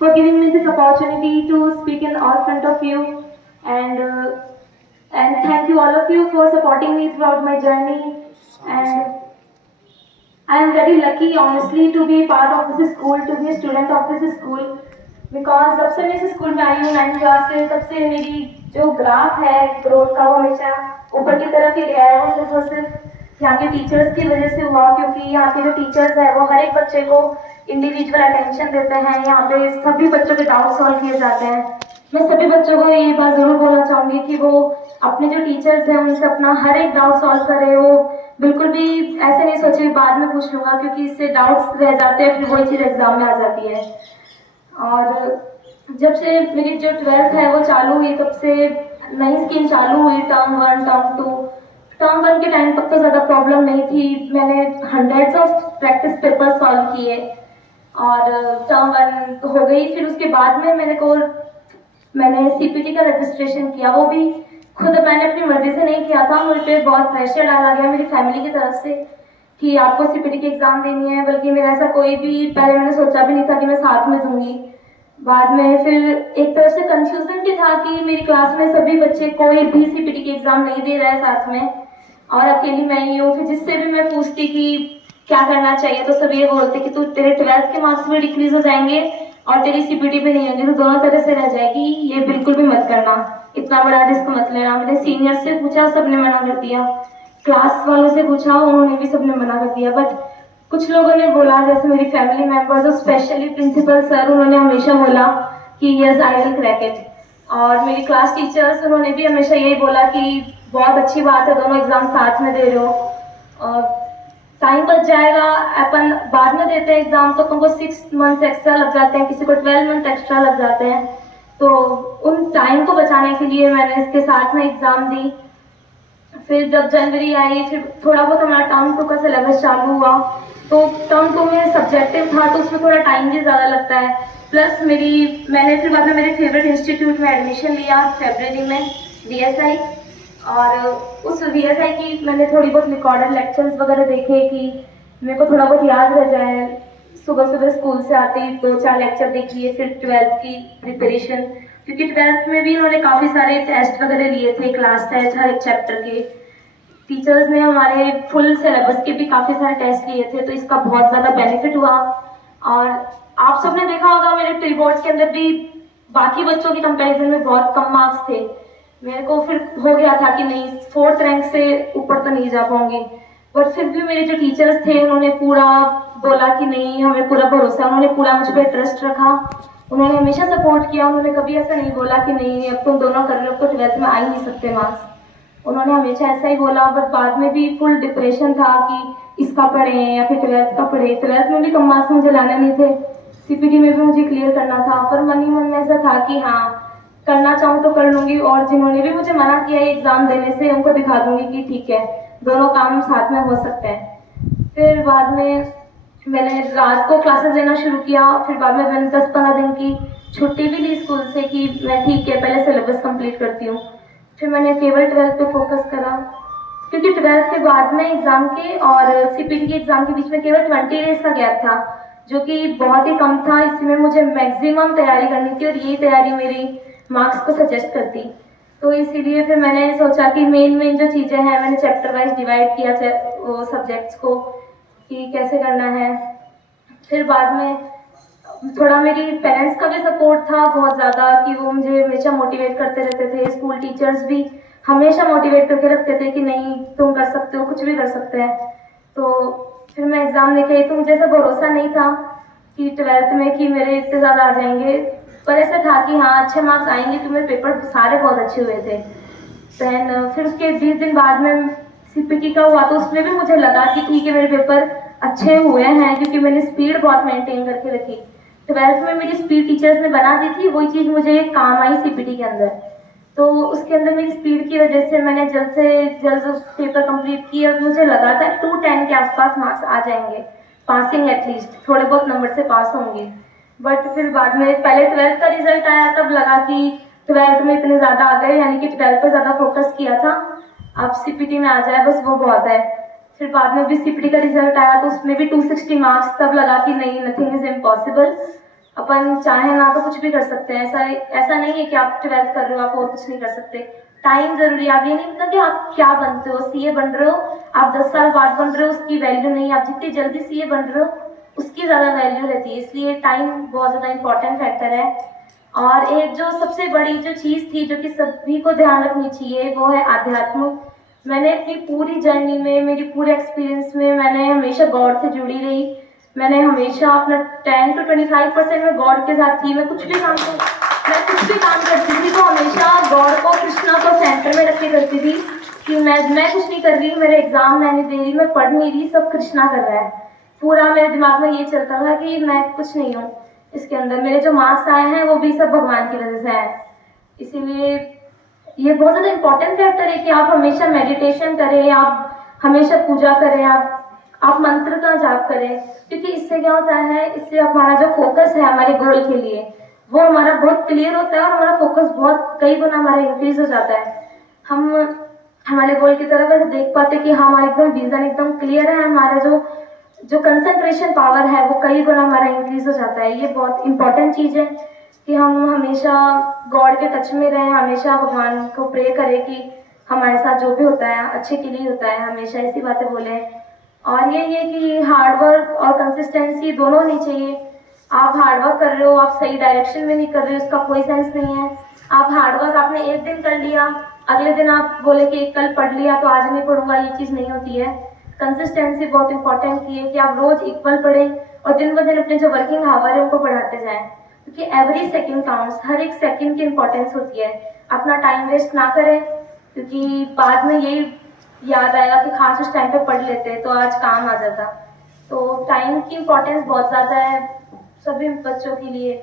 for giving me this opportunity to speak in all front of you, and thank you all of you for supporting me throughout my journey. And I am very lucky, honestly, to be part of this school, to be a student of this school. Because जब से मैं इस school में आई हूँ 9th class से, तब से मेरी जो ग्राफ है ग्रोथ का वो हमेशा ऊपर की तरफ ही गया है। वो सिर्फ और सिर्फ यहाँ के टीचर्स की वजह से हुआ, क्योंकि यहाँ के जो टीचर्स हैं वो हर एक बच्चे को इंडिविजुअल अटेंशन देते हैं। यहाँ पे सभी बच्चों के डाउट सॉल्व किए जाते हैं। मैं सभी बच्चों को ये बात ज़रूर बोलना चाहूँगी कि वो अपने जो टीचर्स हैं उनसे अपना हर एक डाउट सॉल्व करें। वो बिल्कुल भी ऐसे नहीं सोचे बाद में पूछ लूँगा, क्योंकि इससे डाउट्स रह जाते हैं, फिर वही चीज़ एग्जाम में आ जाती है। और जब से मेरी जो 12th है वो चालू हुई, तब से नई स्कीम चालू हुई, टर्म 1 टर्म 2। टर्म 1 के टाइम तक तो ज़्यादा प्रॉब्लम नहीं थी, मैंने hundreds of practice paper solve किए और टर्म 1 हो गई। फिर उसके बाद में मैंने सीपीटी का रजिस्ट्रेशन किया। वो भी खुद मैंने अपनी मर्जी से नहीं किया था, मुझ पर बहुत प्रेशर डाला गया मेरी फैमिली की तरफ से कि आपको सीपीटी की एग्ज़ाम देनी है। बल्कि मेरा ऐसा कोई भी पहले मैंने सोचा भी नहीं था कि मैं साथ में दूंगी। बाद में फिर एक तरह से कंफ्यूजन भी था कि मेरी क्लास में सभी बच्चे कोई भी सीपीटी की एग्ज़ाम नहीं दे रहा है साथ में, और अकेली मैं ही हूँ। फिर जिससे भी मैं पूछती कि क्या करना चाहिए, तो सब ये बोलते कि तू तेरे 12th के मार्क्स भी डिक्रीज हो जाएंगे और तेरी सीपीटी भी नहीं होगी, तो दोनों तरह से रह जाएगी, ये बिल्कुल भी मत करना, इतना बड़ा रिस्क मत लेना। मैंने सीनियर से पूछा, सबने मना कर दिया। क्लास वालों से पूछा, उन्होंने भी सबने मना कर दिया। बट कुछ लोगों ने बोला, जैसे मेरी फैमिली मेम्बर्स और स्पेशली प्रिंसिपल सर, उन्होंने हमेशा बोला कि yes I will crack it. और मेरी क्लास टीचर्स, उन्होंने भी हमेशा यही बोला कि बहुत अच्छी बात है, दोनों एग्ज़ाम साथ में दे रहे हो, और टाइम बच जाएगा, अपन बाद में देते हैं एग्ज़ाम तो तुमको 6 मंथ्स एक्स्ट्रा लग जाते हैं, किसी को 12 मंथ एक्स्ट्रा लग जाते हैं। तो उन टाइम को बचाने के लिए मैंने इसके साथ में एग्ज़ाम दी। फिर जब जनवरी आई, फिर थोड़ा बहुत हमारा टर्म 2 का सिलेबस चालू हुआ, तो टर्म 2 में सब्जेक्टिव था, तो उसमें थोड़ा टाइम भी ज़्यादा लगता है। प्लस मैंने फिर बाद में मेरे फेवरेट इंस्टीट्यूट में एडमिशन लिया फरवरी में, वीएसआई। और उस वीएसआई की मैंने थोड़ी बहुत रिकॉर्डेड लेक्चर्स वगैरह देखे कि मेरे को थोड़ा बहुत याद रह जाए। सुबह सुबह स्कूल से आते ही 2-4 लेक्चर देख लिए। फिर 12th की प्रिपरेशन, क्योंकि 12th में भी उन्होंने काफ़ी सारे टेस्ट वगैरह लिए थे, क्लास टेस्ट हर एक चैप्टर के। टीचर्स ने हमारे फुल सिलेबस के भी काफ़ी सारे टेस्ट लिए थे, तो इसका बहुत ज़्यादा बेनिफिट हुआ। और आप सबने देखा होगा मेरे प्री बोर्ड्स के अंदर भी बाकी बच्चों की कंपैरिजन में बहुत कम मार्क्स थे। मेरे को फिर हो गया था कि नहीं, 4th रैंक से ऊपर तो नहीं जा पाऊंगी। बट फिर भी मेरे जो टीचर्स थे, उन्होंने पूरा बोला कि नहीं, हमें पूरा भरोसा, उन्होंने पूरा मुझ पर ट्रस्ट रखा, उन्होंने हमेशा सपोर्ट किया। उन्होंने कभी ऐसा नहीं बोला कि नहीं अब तुम दोनों कर लो, अब तो 12th में आ ही नहीं सकते मार्क्स। उन्होंने हमेशा ऐसा ही बोला। बट बाद में भी फुल डिप्रेशन था कि इसका पढ़ें या फिर 12th का पढ़ें। 12th में भी कम मार्क्स मुझे लाने नहीं थे, सीपीटी में भी मुझे क्लियर करना था, पर मन ही मन में ऐसा था कि हाँ, करना चाहूँ तो कर लूँगी। और जिन्होंने भी मुझे मना किया है एग्ज़ाम देने से, उनको दिखा दूँगी कि ठीक है, दोनों काम साथ में हो सकते हैं। फिर बाद में मैंने रात को क्लासेस लेना शुरू किया। फिर बाद में मैंने 10-15 दिन की छुट्टी भी ली स्कूल से कि मैं ठीक है, पहले सिलेबस कंप्लीट करती हूँ। फिर मैंने केवल 12th पे फोकस करा, क्योंकि 12th के बाद में एग्ज़ाम के और सीपीटी के एग्ज़ाम के बीच में केवल 20 डेज़ का गैप था, जो कि बहुत ही कम था। इसमें मुझे मैक्सिमम तैयारी करनी थी, और यही तैयारी मेरी मार्क्स को सजेस्ट करती। तो इसीलिए फिर मैंने सोचा कि मेन जो चीज़ें हैं, मैंने चैप्टर वाइज डिवाइड किया वो सब्जेक्ट्स को कि कैसे करना है। फिर बाद में थोड़ा मेरी पेरेंट्स का भी सपोर्ट था बहुत ज़्यादा, कि वो मुझे हमेशा मोटिवेट करते रहते थे। स्कूल टीचर्स भी हमेशा मोटिवेट करके रखते थे कि नहीं, तुम कर सकते हो, कुछ भी कर सकते हैं। तो फिर मैं एग्ज़ाम देके आई, तो मुझे ऐसा भरोसा नहीं था कि 12th में कि मेरे इतने ज़्यादा आ जाएंगे, पर ऐसा था कि हाँ, अच्छे मार्क्स आएंगे, क्योंकि मेरे पेपर सारे बहुत अच्छे हुए थे। दैन फिर उसके 20 दिन बाद में सीपीटी का हुआ, तो उसमें भी मुझे लगा कि ठीक है, मेरे पेपर अच्छे हुए हैं, क्योंकि मैंने स्पीड बहुत मेंटेन करके रखी। 12th में मेरी स्पीड टीचर्स ने बना दी थी, वही चीज़ मुझे काम आई सीपीटी के अंदर। तो उसके अंदर मेरी स्पीड की वजह से मैंने जल्द से जल्द पेपर कंप्लीट किया, और मुझे लगा था 210 के आसपास मार्क्स आ जाएंगे, पासिंग एटलीस्ट, थोड़े बहुत नंबर से पास होंगे। बट फिर बाद में पहले 12th का रिजल्ट आया, तब लगा कि 12th में इतने ज़्यादा आ गए, यानी कि 12th पर ज़्यादा फोकस किया था, अब सीपीटी में आ जाए बस वो बहुत है। फिर बाद में भी सीपीटी का रिजल्ट आया, तो उसमें भी 260 मार्क्स, तब लगा कि नहीं, नथिंग इज़ इम्पॉसिबल। अपन चाहे ना तो कुछ भी कर सकते हैं। ऐसा ऐसा नहीं है कि आप 12th कर रहे हो आप और कुछ नहीं कर सकते। टाइम जरूरी है। आप ये नहीं पता कि आप क्या बनते हो, सीए बन रहे हो, आप 10 साल बाद बन रहे हो, उसकी वैल्यू नहीं है। आप जितनी जल्दी सीए बन रहे हो उसकी ज़्यादा वैल्यू रहती है। इसलिए टाइम बहुत ज़्यादा इंपॉर्टेंट फैक्टर है। और एक जो सबसे बड़ी जो चीज़ थी जो कि सभी को ध्यान रखनी चाहिए वो है आध्यात्म। मैंने अपनी पूरी जर्नी में, मेरी पूरे एक्सपीरियंस में मैंने हमेशा गॉड से जुड़ी रही। मैंने हमेशा अपना 10 to 25% में गॉड के साथ थी। मैं कुछ भी काम करती थी तो हमेशा गॉड को, कृष्णा को सेंटर में रख के करती थी कि मैं कुछ नहीं कर रही, मेरे एग्जाम मैं नहीं दे रही, मैं पढ़ नहीं रही, सब कृष्णा कर रहा है। पूरा मेरे दिमाग में ये चलता था कि मैं कुछ नहीं हूँ इसके अंदर। मेरे जो मार्क्स आए हैं वो भी सब भगवान की वजह से आए। इसीलिए ये बहुत ज़्यादा इंपॉर्टेंट फैक्टर है कि आप हमेशा मेडिटेशन करें, आप हमेशा पूजा करें, आप मंत्र का जाप करें। क्योंकि इससे क्या होता है, इससे हमारा जो फोकस है हमारे गोल के लिए वो हमारा बहुत क्लियर होता है और हमारा फोकस बहुत कई गुना हमारा इंक्रीज हो जाता है। हम हमारे गोल की तरफ ऐसे देख पाते कि हमारा एकदम विजन एकदम क्लियर है, हमारा जो कंसंट्रेशन पावर है वो कई गुना हमारा इंक्रीज हो जाता है। ये बहुत इंपॉर्टेंट चीज़ है कि हम हमेशा गॉड के टच में रहें, हमेशा भगवान को प्रे करें कि हमारे साथ जो भी होता है अच्छे के लिए होता है, हमेशा ऐसी बातें बोलें। और ये कि हार्ड वर्क और कंसिस्टेंसी दोनों होनी चाहिए। आप हार्ड वर्क कर रहे हो, आप सही डायरेक्शन में नहीं कर रहे हो, उसका कोई सेंस नहीं है। आप हार्ड वर्क आपने एक दिन कर लिया, अगले दिन आप बोले कि कल पढ़ लिया तो आज नहीं पढ़ूंगा, ये चीज़ नहीं होती है। कंसिस्टेंसी बहुत इंपॉर्टेंट की है कि आप रोज इक्वल पढ़ें और दिन ब दिन अपने जो वर्किंग आवर है उनको बढ़ाते जाएं। क्योंकि एवरी सेकंड काउंट्स, हर एक सेकंड की इंपॉर्टेंस होती है। अपना टाइम वेस्ट ना करें क्योंकि बाद में यही याद आएगा कि खास उस टाइम पे पढ़ लेते तो आज काम आ जाता। तो टाइम की इम्पोर्टेंस बहुत ज़्यादा है सभी बच्चों के लिए।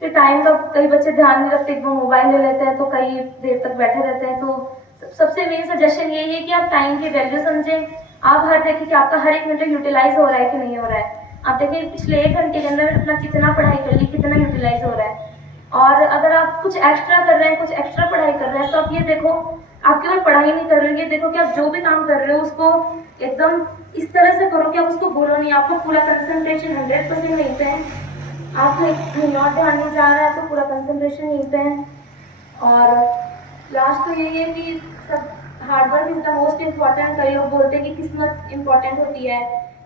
फिर टाइम का कई बच्चे ध्यान नहीं रखते, वो मोबाइल ले लेते हैं तो कई देर तक बैठे रहते हैं। तो सबसे मेन सजेशन यही है कि आप टाइम की वैल्यू समझें। आप हर देखें कि आपका हर एक मिनट यूटिलाइज हो रहा है कि नहीं हो रहा है। आप देखें पिछले 1 घंटे के अंदर अपना कितना पढ़ाई कर ली, कितना यूटिलाइज हो रहा है। और अगर आप कुछ एक्स्ट्रा कर रहे हैं, कुछ एक्स्ट्रा पढ़ाई कर रहे हैं तो आप ये देखो आप केवल पढ़ाई नहीं कर रहे हो, ये देखो कि आप जो भी काम कर रहे हो उसको एकदम इस तरह से करो कि आप उसको बोलो नहीं। आपको पूरा कंसंट्रेशन 100% यहीं पे है। आप कहीं और ध्यान नहीं जा रहा है तो पूरा कंसंट्रेशन यहीं पे है। और लास्ट तो यही है कि सब hard work is the most important. कई लोग बोलते हैं कि किस्मत इम्पॉर्टेंट होती है,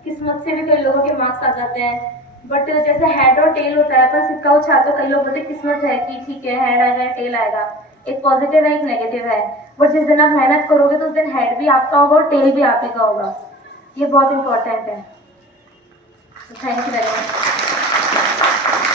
किस्मत से भी कई लोगों के मार्क्स आ जाते हैं। बट जैसे हेड और टेल होता है, पर सिक्का उछाल तो कई लोग बोलते हैं किस्मत है कि ठीक है हेड आएगा टेल आएगा, एक पॉजिटिव है एक नेगेटिव है। बट जिस दिन आप मेहनत करोगे तो उस दिन हेड भी आपका होगा और टेल भी आप ही का होगा। ये बहुत इंपॉर्टेंट है। Thank you very much.